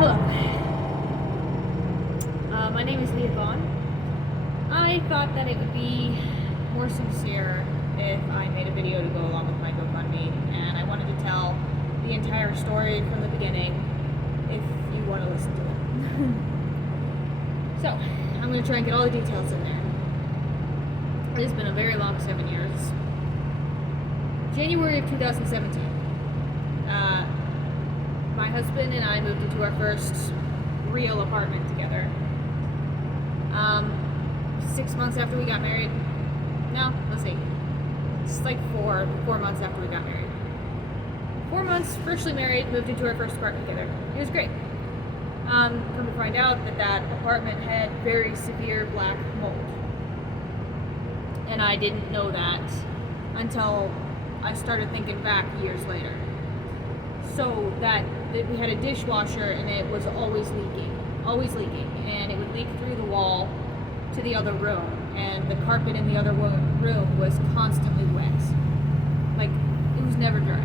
Hello. My name is Leah Vaughn. I thought that it would be more sincere if I made a video to go along with my GoFundMe, and I wanted to tell the entire story from the beginning if you want to listen to it. So, I'm going to try and get all the details in there. It has been a very long 7 years. January of 2017. My husband and I moved into our first real apartment together. 6 months after we got married. No, let's see. It's like four months after we got married. 4 months, freshly married, moved into our first apartment together. It was great. Come to find out that apartment had very severe black mold. And I didn't know that until I started thinking back years later. So that we had a dishwasher and it was always leaking, and it would leak through the wall to the other room, and the carpet in the other room was constantly wet. Like, it was never dry.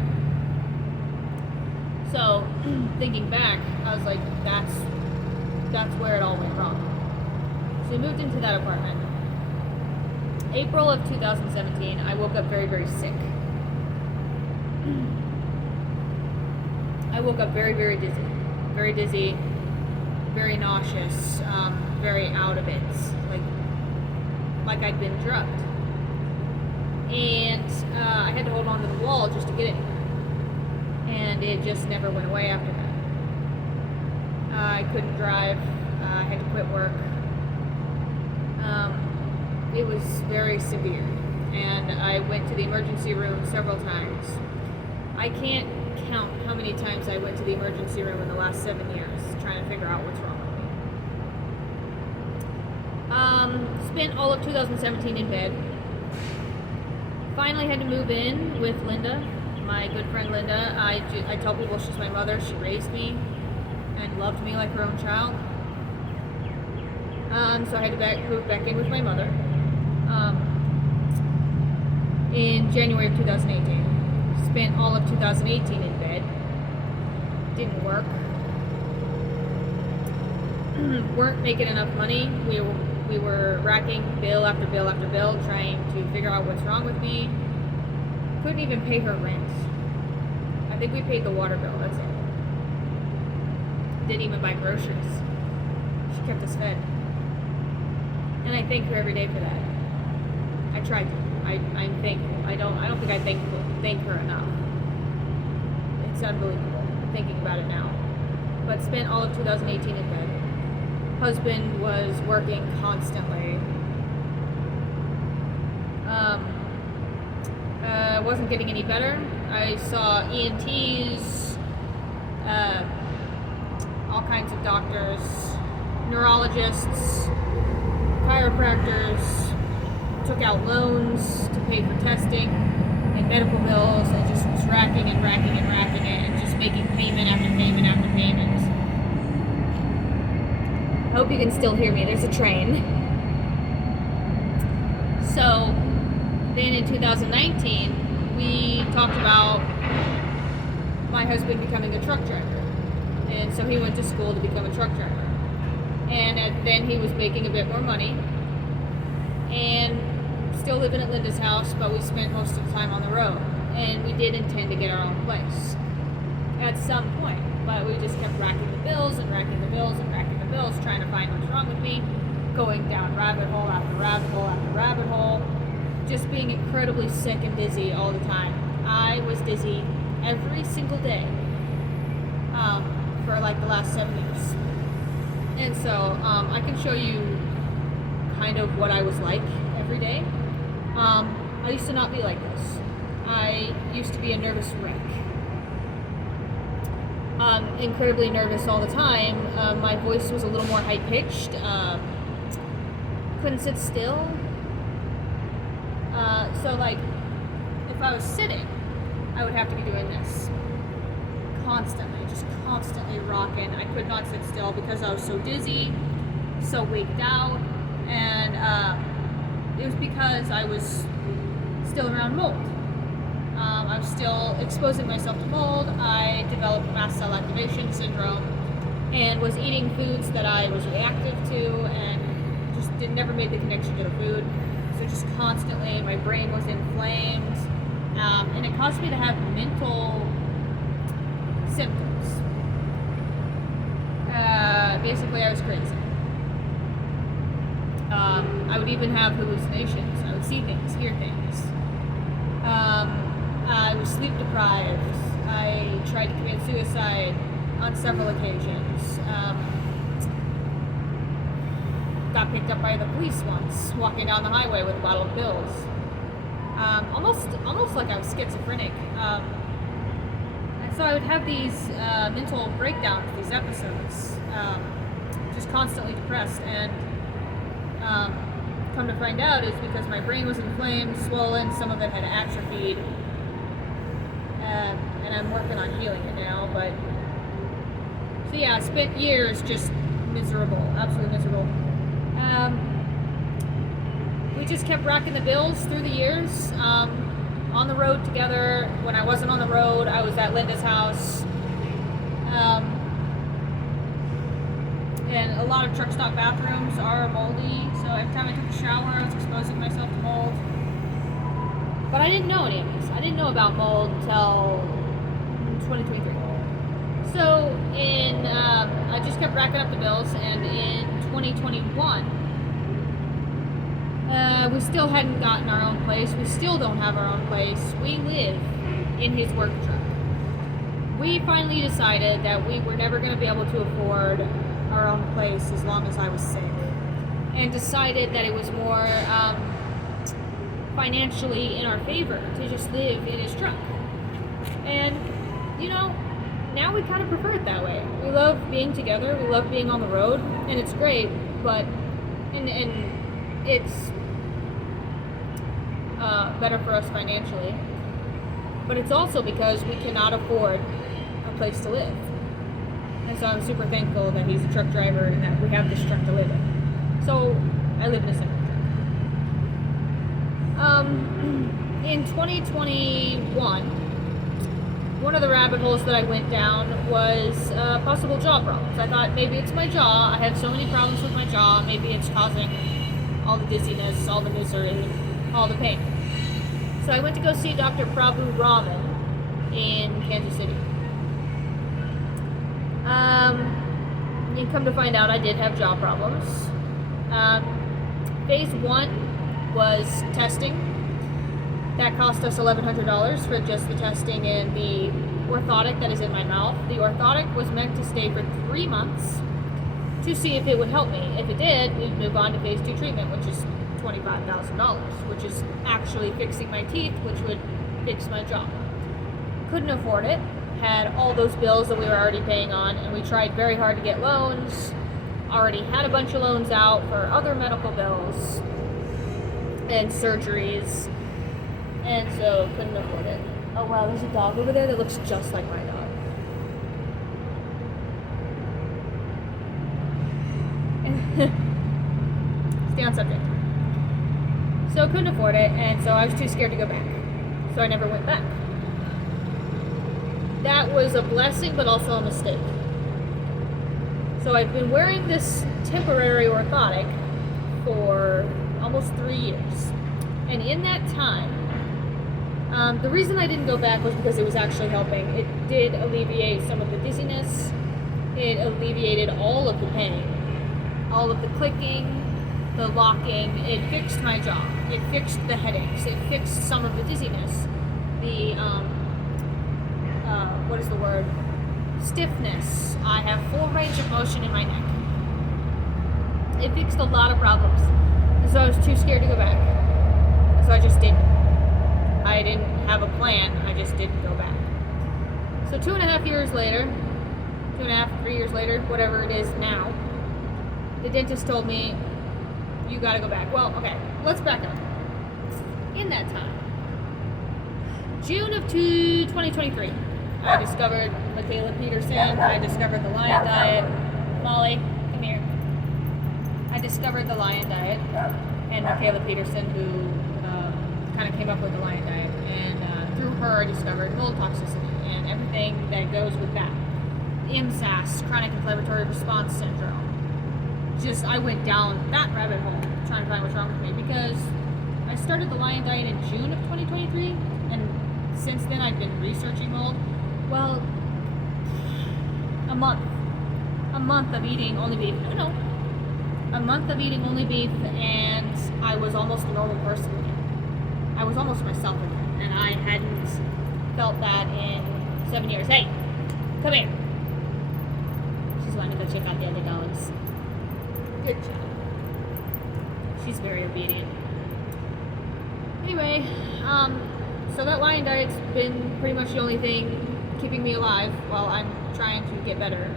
So, thinking back, I was like, that's where it all went wrong. So we moved into that apartment. April of 2017, I woke up very, very sick. I woke up very, very dizzy, very nauseous, very out of it, like I'd been drugged. And I had to hold on to the wall just to get it, and it just never went away after that. I couldn't drive. I had to quit work. It was very severe, and I went to the emergency room several times. I can't count how many times I went to the emergency room in the last 7 years trying to figure out what's wrong with me. Spent all of 2017 in bed. Finally had to move in with Linda, my good friend Linda. I tell people she's my mother. She raised me and loved me like her own child. So I had to move back in with my mother in January of 2018. Spent all of 2018 in bed. Didn't work. Weren't making enough money. We were racking bill after bill after bill, trying to figure out what's wrong with me. Couldn't even pay her rent. I think we paid the water bill, that's it. Didn't even buy groceries. She kept us fed. And I thank her every day for that. I tried to. I'm thankful. I don't think I thank her enough. It's unbelievable thinking about it now. But spent all of 2018 in bed. Husband was working constantly. Wasn't getting any better. I saw ENTs, all kinds of doctors, neurologists, chiropractors, took out loans to pay for testing and medical bills, and just was racking it and just making payment after payment after payment. I hope you can still hear me. There's a train. So then in 2019, we talked about my husband becoming a truck driver. And so he went to school to become a truck driver. And then he was making a bit more money. And still living at Linda's house, but we spent most of the time on the road. And we did intend to get our own place at some point. But we just kept racking the bills, trying to find what's wrong with me, going down rabbit hole after rabbit hole after rabbit hole, just being incredibly sick and dizzy all the time. I was dizzy every single day for like the last 7 years. And so I can show you kind of what I was like every day. I used to not be like this. I used to be a nervous wreck. Incredibly nervous all the time. My voice was a little more high-pitched. Couldn't sit still. So like, if I was sitting, I would have to be doing this constantly rocking. I could not sit still because I was so dizzy, so wigged out, and it was because I was still around mold. I was still exposing myself to mold. I developed mast cell activation syndrome, and was eating foods that I was reactive to, and just never made the connection to the food. So just constantly, my brain was inflamed, and it caused me to have mental symptoms. Basically, I was crazy. I would even have hallucinations. I would see things, hear things. I was sleep deprived. I tried to commit suicide on several occasions. Got picked up by the police once, walking down the highway with a bottle of pills. Almost like I was schizophrenic. And so I would have these mental breakdowns, these episodes, just constantly depressed. And come to find out is because my brain was inflamed, swollen, some of it had atrophied, and I'm working on healing it now. But so yeah, I spent years just miserable, absolutely miserable. We just kept racking the bills through the years, on the road together. When I wasn't on the road, I was at Linda's house. And a lot of truck stop bathrooms are moldy, so every time I took a shower, I was exposing myself to mold. But I didn't know any of this. I didn't know about mold until 2023. So I just kept racking up the bills, and in 2021, we still hadn't gotten our own place. We still don't have our own place. We live in his work truck. We finally decided that we were never going to be able to afford our own place as long as I was sick, and decided that it was more financially in our favor to just live in his truck. And now we kind of prefer it that way. We love being together, we love being on the road, and it's great, but and it's better for us financially, but it's also because we cannot afford a place to live. And so I'm super thankful that he's a truck driver and that we have this truck to live in. So I live in a semi truck. In 2021, one of the rabbit holes that I went down was possible jaw problems. I thought maybe it's my jaw. I have so many problems with my jaw. Maybe it's causing all the dizziness, all the misery, all the pain. So I went to go see Dr. Prabhu Raman in Kansas City. And come to find out, I did have jaw problems. Phase 1 was testing. That cost us $1,100 for just the testing and the orthotic that is in my mouth. The orthotic was meant to stay for 3 months to see if it would help me. If it did, we'd move on to phase 2 treatment, which is $25,000, which is actually fixing my teeth, which would fix my jaw. Couldn't afford it. Had all those bills that we were already paying on, and we tried very hard to get loans. Already had a bunch of loans out for other medical bills and surgeries, and so couldn't afford it. Oh wow, there's a dog over there that looks just like my dog. Stay on subject. So couldn't afford it, and so I was too scared to go back. So I never went back. That was a blessing, but also a mistake. So I've been wearing this temporary orthotic for almost 3 years. And in that time, the reason I didn't go back was because it was actually helping. It did alleviate some of the dizziness. It alleviated all of the pain, all of the clicking, the locking. It fixed my jaw. It fixed the headaches. It fixed some of the dizziness. The, what is the word? Stiffness. I have full range of motion in my neck. It fixed a lot of problems. And so I was too scared to go back. So I just didn't. I didn't have a plan. I just didn't go back. So 2.5 years later, 2.5, 3 years later, whatever it is now, the dentist told me, you gotta go back. Well, okay, let's back up. In that time, June of 2023, I discovered Michaela Peterson. I discovered the Lion Diet. Molly, come here. I discovered the Lion Diet and Michaela Peterson, who kind of came up with the Lion Diet. And through her, I discovered mold toxicity and everything that goes with that. MSAS, chronic inflammatory response syndrome. I went down that rabbit hole trying to find what's wrong with me, because I started the Lion Diet in June of 2023, and since then I've been researching mold. Well, a month of eating only beef. No, a month of eating only beef, and I was almost a normal person again. I was almost myself again, and I hadn't felt that in 7 years. Hey, come here. She's wanting to go check out the other dogs. Good job. She's very obedient. Anyway, so that Lion Diet's been pretty much the only thing keeping me alive while I'm trying to get better.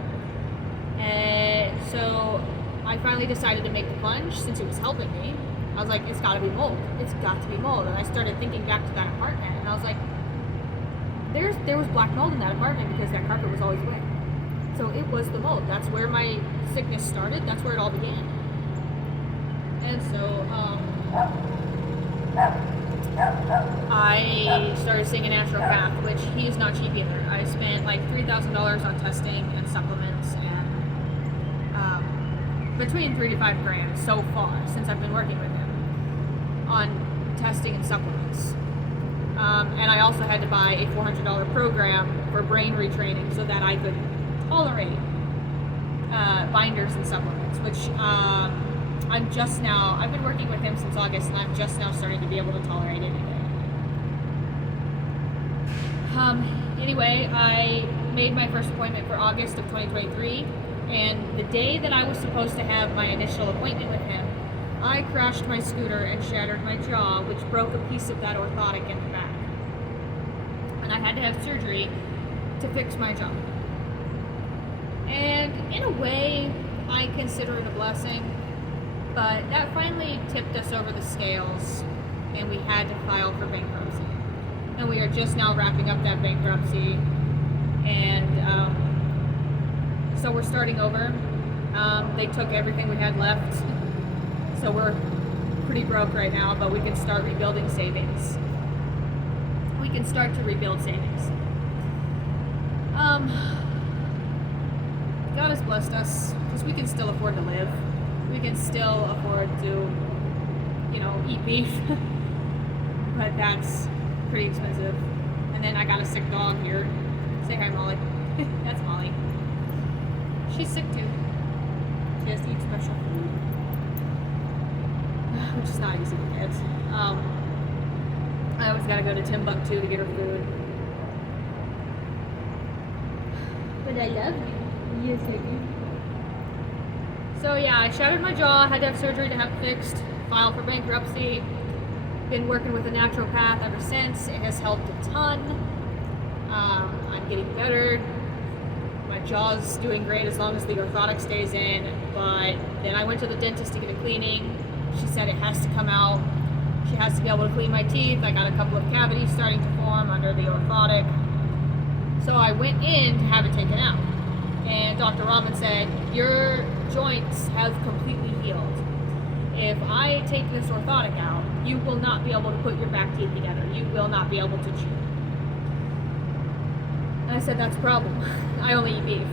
So I finally decided to make the plunge since it was helping me. I was like, it's gotta be mold. It's got to be mold. And I started thinking back to that apartment, and I was like, there was black mold in that apartment because that carpet was always wet. So it was the mold. That's where my sickness started. That's where it all began. And so I started seeing a naturopath, which he is not cheap either. I spent like $3,000 on testing and supplements, and between $3 to $5 grand so far since I've been working with him on testing and supplements. And I also had to buy a $400 program for brain retraining so that I could tolerate binders and supplements, which I've been working with him since August, and I'm just now starting to be able to tolerate it. Anyway, I made my first appointment for August of 2023, and the day that I was supposed to have my initial appointment with him, I crashed my scooter and shattered my jaw, which broke a piece of that orthotic in the back. And I had to have surgery to fix my jaw. And in a way, I consider it a blessing, but that finally tipped us over the scales, and we had to file for bankruptcy. And we are just now wrapping up that bankruptcy, and so we're starting over. They took everything we had left, so we're pretty broke right now, but we can start rebuilding savings. We can start to rebuild savings. God has blessed us because we can still afford to live. We can still afford to, eat beef, but that's pretty expensive. And then I got a sick dog here. Say hi, Molly. That's Molly. She's sick too. She has to eat special food, which is not easy to get. I always gotta go to Timbuktu to get her food. But I love you. Yes, I do. So yeah, I shattered my jaw, had to have surgery to have it fixed, filed for bankruptcy. Been working with a naturopath ever since. It has helped a ton. I'm getting better. My jaw's doing great as long as the orthotic stays in, but then I went to the dentist to get a cleaning. She said it has to come out. She has to be able to clean my teeth. I got a couple of cavities starting to form under the orthotic. So I went in to have it taken out. And Dr. Rahman said, your joints have completely healed. If I take this orthotic out, you will not be able to put your back teeth together. You will not be able to chew. And I said, that's a problem. I only eat beef.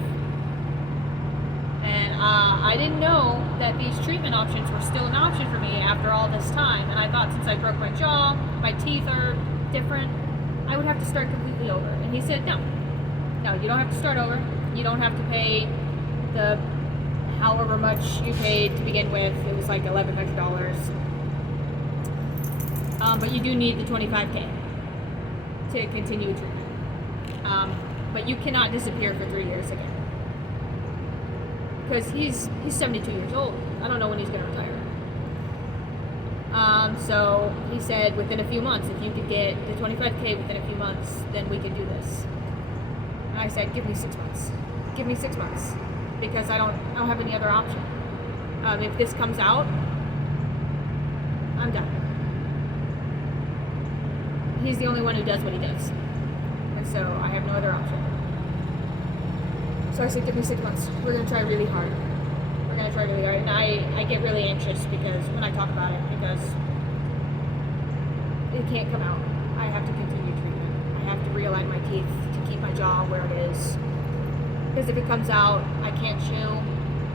And I didn't know that these treatment options were still an option for me after all this time. And I thought since I broke my jaw, my teeth are different, I would have to start completely over. And he said, no, you don't have to start over. You don't have to pay the however much you paid to begin with. It was like $1,100. But you do need the $25,000 to continue treatment. But you cannot disappear for 3 years again. Because he's 72 years old. I don't know when he's going to retire. So he said within a few months, if you could get the $25,000 within a few months, then we can do this. And I said, give me 6 months. Give me 6 months. Because I don't have any other option. If this comes out, I'm done. He's the only one who does what he does. And so I have no other option. So I said, give me 6 months. We're going to try really hard. We're going to try really hard. And I get really anxious because when I talk about it, because it can't come out. I have to continue treatment. I have to realign my teeth to keep my jaw where it is. because if it comes out, I can't chew.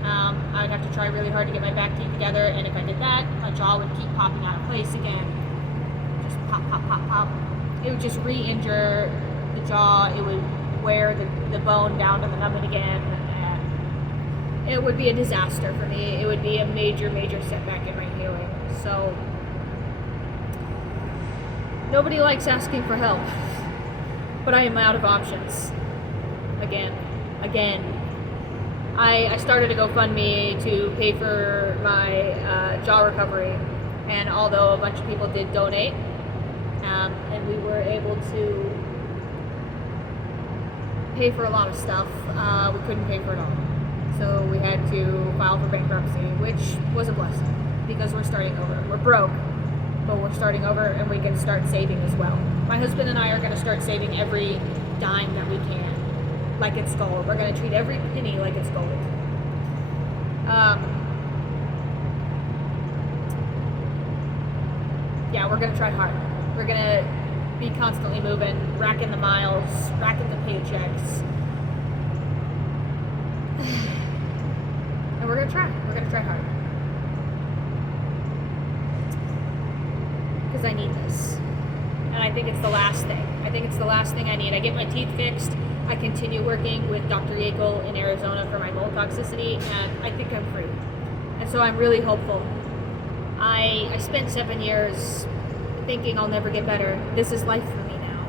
I would have to try really hard to get my back teeth together, and if I did that, my jaw would keep popping out of place again. Just pop, pop, pop, pop. It would just re-injure the jaw. It would wear the bone down to the numbing again. And it would be a disaster for me. It would be a major, major setback in my healing. So nobody likes asking for help, but I am out of options. Again. I started a GoFundMe to pay for my jaw recovery, and although a bunch of people did donate, and we were able to pay for a lot of stuff, we couldn't pay for it all. So we had to file for bankruptcy, which was a blessing because we're starting over. We're broke, but we're starting over, and we can start saving as well. My husband and I are going to start saving every dime that we can, like it's gold. We're going to treat every penny like it's gold. Yeah, we're going to try hard. We're going to be constantly moving, racking the miles, racking the paychecks. And we're going to try. We're going to try hard. Because I need this. And I think it's the last thing. I think it's the last thing I need. I get my teeth fixed. I continue working with Dr. Yekel in Arizona for my mold toxicity, and I think I'm free. And so I'm really hopeful. I spent 7 years thinking I'll never get better. This is life for me now.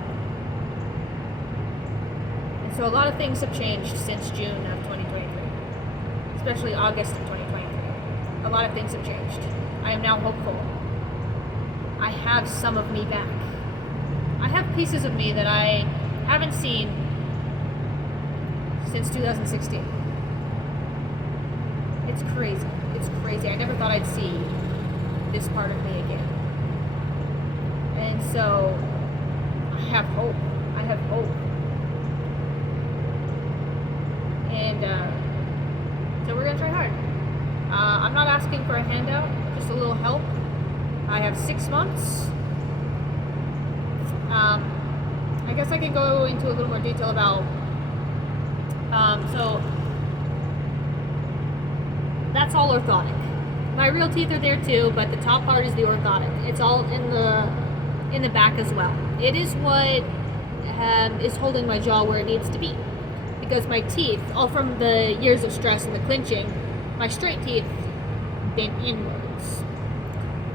And so a lot of things have changed since June of 2023, especially August of 2023. A lot of things have changed. I am now hopeful. I have some of me back. I have pieces of me that I haven't seen since 2016. It's crazy. It's crazy. I never thought I'd see this part of me again. And so I have hope. I have hope. And so we're going to try hard. I'm not asking for a handout, just a little help. I have 6 months. I guess I can go into a little more detail about so that's all orthotic. My real teeth are there too, but the top part is the orthotic. It's all in the back as well. It is what is holding my jaw where it needs to be, because my teeth, all from the years of stress and the clenching, my straight teeth bent inwards,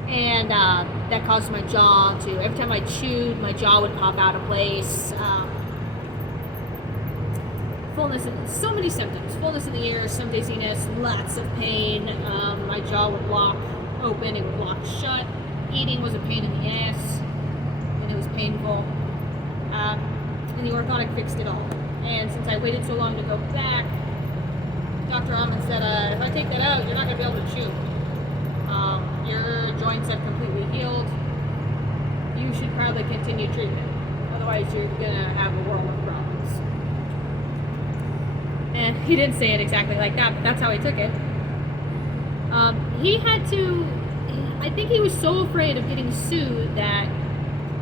and that caused my jaw to, every time I chewed, my jaw would pop out of place. Fullness, so many symptoms. Fullness in the ears, some dizziness, lots of pain. My jaw would lock open, it would lock shut. Eating was a pain in the ass, and it was painful. And the orthotic fixed it all. And since I waited so long to go back, Dr. Ahmed said, if I take that out, you're not going to be able to chew. Your joints have completely healed. You should probably continue treatment. Otherwise, you're going to have a world of problems. And he didn't say it exactly like that, but that's how he took it. He had to, I think he was so afraid of getting sued that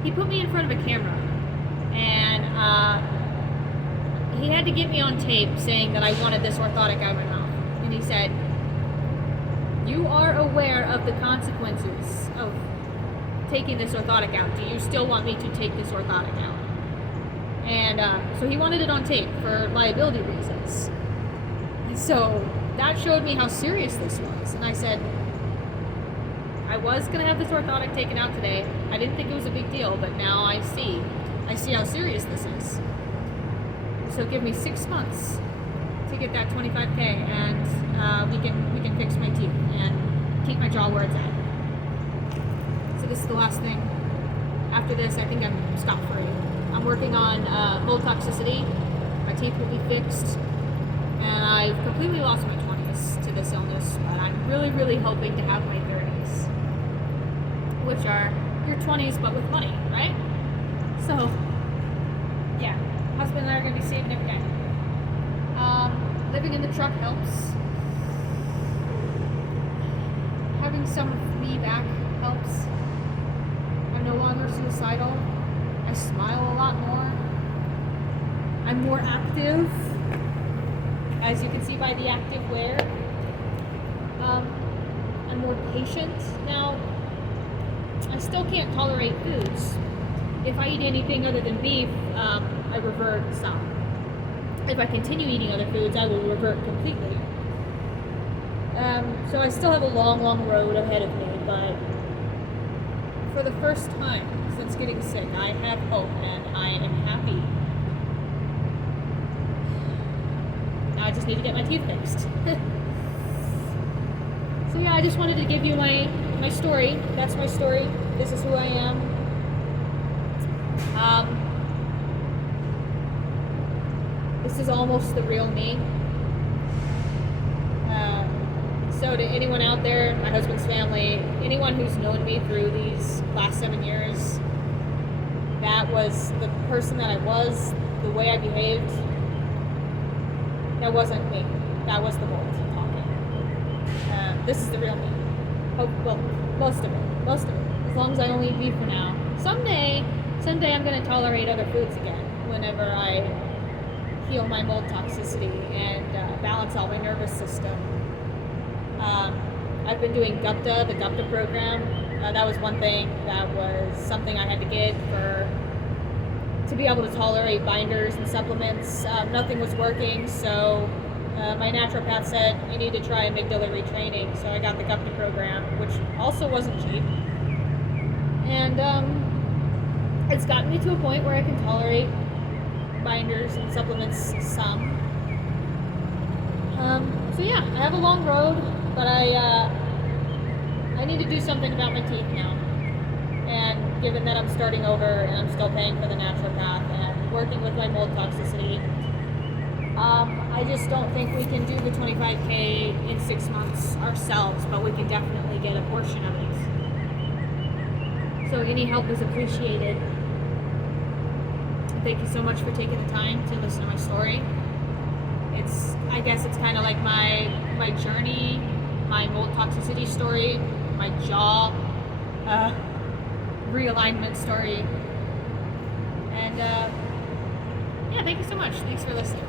he put me in front of a camera. And he had to get me on tape saying that I wanted this orthotic out of my mouth. And he said, you are aware of the consequences of taking this orthotic out. Do you still want me to take this orthotic out? And so he wanted it on tape for liability reasons. And so that showed me how serious this was. And I said, I was going to have this orthotic taken out today. I didn't think it was a big deal, but now I see how serious this is. So give me 6 months to get that $25K, and we can fix my teeth and keep my jaw where it's at. So this is the last thing. After this, I think I'm scot-free. I'm working on mold toxicity. My teeth will be fixed, and I've completely lost my 20s to this illness, but I'm really, really hoping to have my 30s, which are your 20s but with money, right? So, yeah, husband and I are going to be saving every day. Living in the truck helps. Having some of me back helps. I'm no longer suicidal. I smile a lot more. I'm more active. as you can see by the active wear. I'm more patient now. I still can't tolerate foods. If I eat anything other than beef, I revert some. If I continue eating other foods, I will revert completely. So I still have a long, long road ahead of me, but for the first time since getting sick, I have hope and I am happy. Now I just need to get my teeth fixed. So yeah, I just wanted to give you my story. That's my story. This is who I am. This is almost the real me. So to anyone out there, my husband's family, anyone who's known me through these last 7 years, that was the person that I was, the way I behaved. That wasn't me. That was the mold talking. This is the real me. Oh, well, most of it. As long as I only eat beef for now. Someday I'm going to tolerate other foods again whenever I heal my mold toxicity and balance out my nervous system. I've been doing GUPTA, the GUPTA program. That was one thing that was something I had to get to be able to tolerate binders and supplements. Nothing was working, so my naturopath said you need to try amygdala retraining. So I got the GUPTA program, which also wasn't cheap. And it's gotten me to a point where I can tolerate binders and supplements some. So yeah, I have a long road, but I need to do something about my teeth now. And given that I'm starting over and I'm still paying for the naturopath and working with my mold toxicity, I just don't think we can do the $25K in 6 months ourselves, but we can definitely get a portion of it. So any help is appreciated. Thank you so much for taking the time to listen to my story. I guess it's kind of like my journey, my mold toxicity story, my jaw realignment story. And yeah, thank you so much. Thanks for listening.